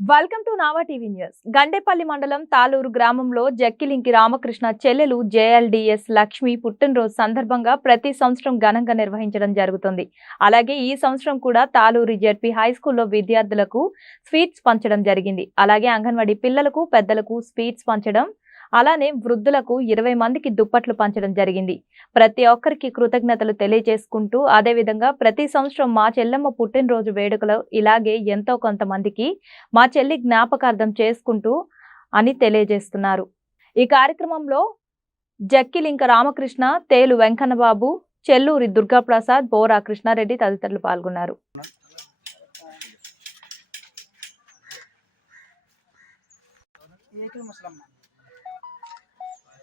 Welcome to Nava TV news. Gandepalli మండలం తాలూరు గ్రామంలో జక్కిలింకి రామకృష్ణ చెల్లెలు జేఎల్డిఎస్ లక్ష్మి పుట్టినరోజు సందర్భంగా ప్రతి సంవత్సరం ఘనంగా నిర్వహించడం జరుగుతుంది. అలాగే ఈ సంవత్సరం కూడా తాలూరు జెడ్పీ హై స్కూల్లో విద్యార్థులకు స్వీట్స్ పంచడం జరిగింది. అలాగే అంగన్వాడీ పిల్లలకు పెద్దలకు స్వీట్స్ పంచడం అలానే వృద్ధులకు ఇరవై మందికి దుప్పట్లు పంచడం జరిగింది. ప్రతి ఒక్కరికి కృతజ్ఞతలు తెలియజేసుకుంటూ అదేవిధంగా ప్రతి సంవత్సరం మా చెల్లెమ్మ పుట్టినరోజు వేడుకలు ఇలాగే ఎంతో కొంతమందికి మా చెల్లి జ్ఞాపకార్థం చేసుకుంటూ అని తెలియజేస్తున్నారు. ఈ కార్యక్రమంలో జక్కిలింక రామకృష్ణ తేలు వెంకన్నబాబు చెల్లూరి దుర్గాప్రసాద్ బోరా కృష్ణారెడ్డి తదితరులు పాల్గొన్నారు. ఏకల్ ముసలమ్మ.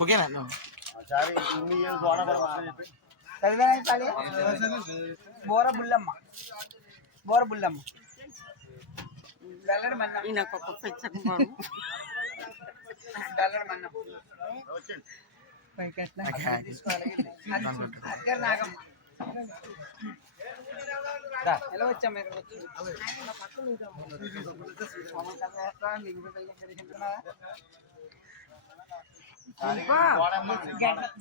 ఓకేనా బోర బుల్లమ్మ బోర బుల్లమ్మ ఈయనకు ఒక పెచ్చకు బాగు డల్లర్ మన్నం నాగమ్మ ఎలా వచ్చాము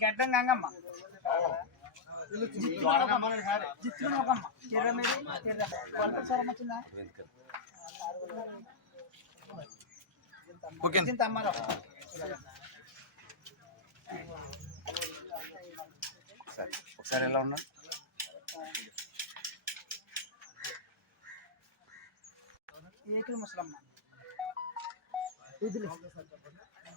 గడ్డం గంగమ్మ జిత్తు మొగమ్మ ఎర్ర మీద ఎర్ర కొలత స్వరం వచ్చిందా అమ్మారావు ఒకసారి ఎలా ఉన్నా? ये क्यों मुसलमान